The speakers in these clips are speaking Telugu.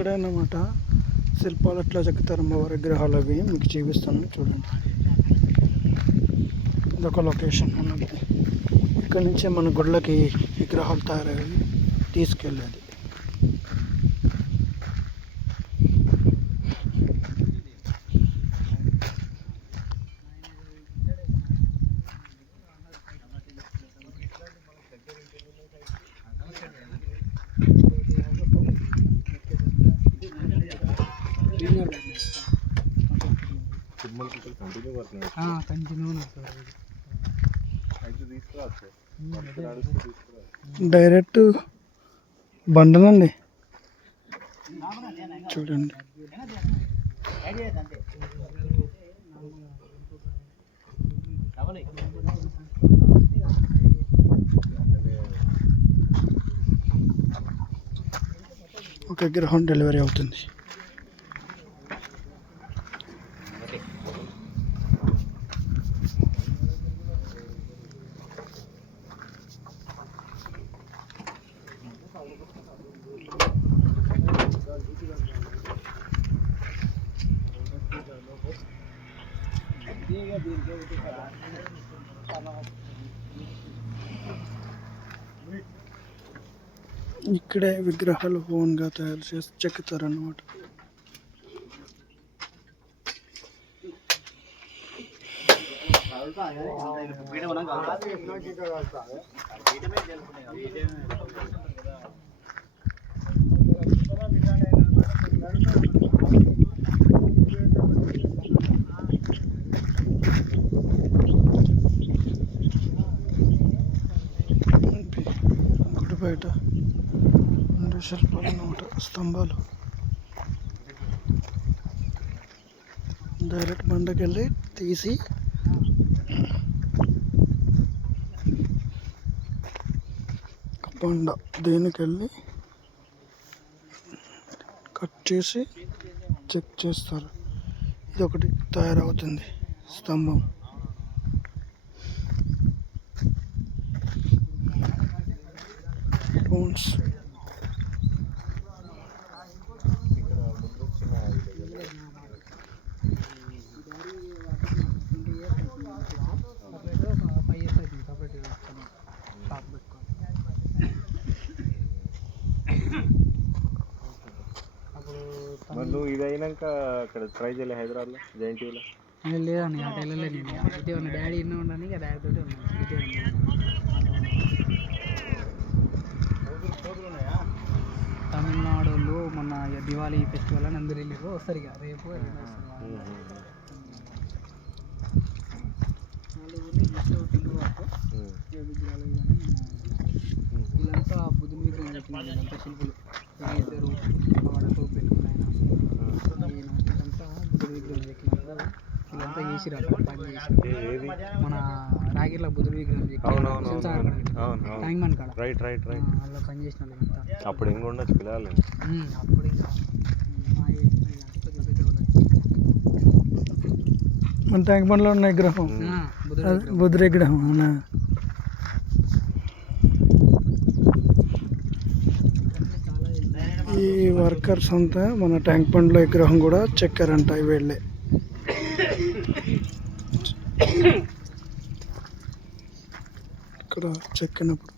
ఇక్కడే అన్నమాట శిల్పాలు ఎట్లా చెక్కుతారు అమ్మవారి విగ్రహాలు అవి మీకు చూపిస్తాను చూడండి. ఇదొక లొకేషన్ ఉన్నది. ఇక్కడ నుంచే మన గుళ్ళకి విగ్రహాలు తయారయ్యి తీసుకెళ్ళేది. డైరెక్ట్ బండనండి చూడండి. ఒక విగ్రహం డెలివరీ అవుతుంది. ఇక్కడే విగ్రహాలు ఓన్గా తయారు చేసి చెక్కుతారన్నమాట. గుడి బయట శిల్పాలు అన్నమాట, స్తంభాలు. డైరెక్ట్ బండకెళ్ళి తీసి బండ దేనికెళ్ళి కట్ చేసి చెక్ చేస్తారు. ఇది ఒకటి తయారవుతుంది స్తంభం. స్టోన్స్ నువ్వు ఇది అయినాక అక్కడ ట్రై చేయలే హైదరాబాద్లో జైంటీలో? లేదండి, అటు వెళ్ళలేదు. నేను ఇటే ఉన్నా, డాడీ ఇన్న ఉన్నాను, ఇక డాడీ తోటి ఉన్నాను. ఇటే తమిళనాడులో మొన్న దివాళీ ఫెస్టివల్ అని అందరు వెళ్ళారు. వస్తారు ఇక రేపు వీళ్ళంతా బుద్ధుని విగ్రహం చెప్తున్నారు. వీళ్ళంతా శిల్పులు ఇద్దరు వడకు పెట్టుకున్నాయన వీళ్ళంతా బుద్ధుని విగ్రహం చెక్కినారు. వీళ్ళంతా చేసిరు అక్కడ పని చేసి మన రాగిర్ల బుద్ధుని విగ్రహం చెక్కి ట్యాంక్ బండ్ కాడ అలా పని చేసిన వాళ్ళంతా. అప్పుడు ఇంకా ఉండొచ్చు పిల్లలు. అప్పుడు ఇంకా మన ట్యాంక్ బండ్లో ఉన్న విగ్రహం బుద్ధుడి విగ్రహం. అవునా? ఈ వర్కర్స్ అంతా మన ట్యాంక్ బండ్లో విగ్రహం కూడా చెక్కారంట వీళ్ళే. ఇక్కడ చెక్కినప్పుడు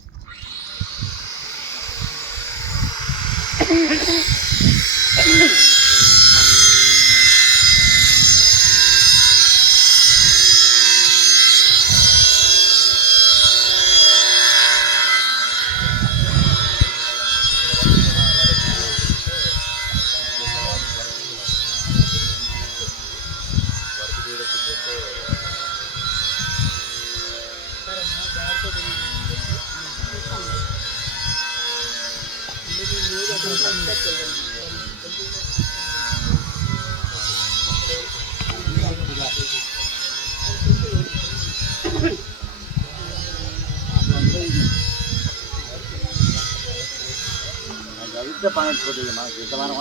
పని మనకి ఎంత మనం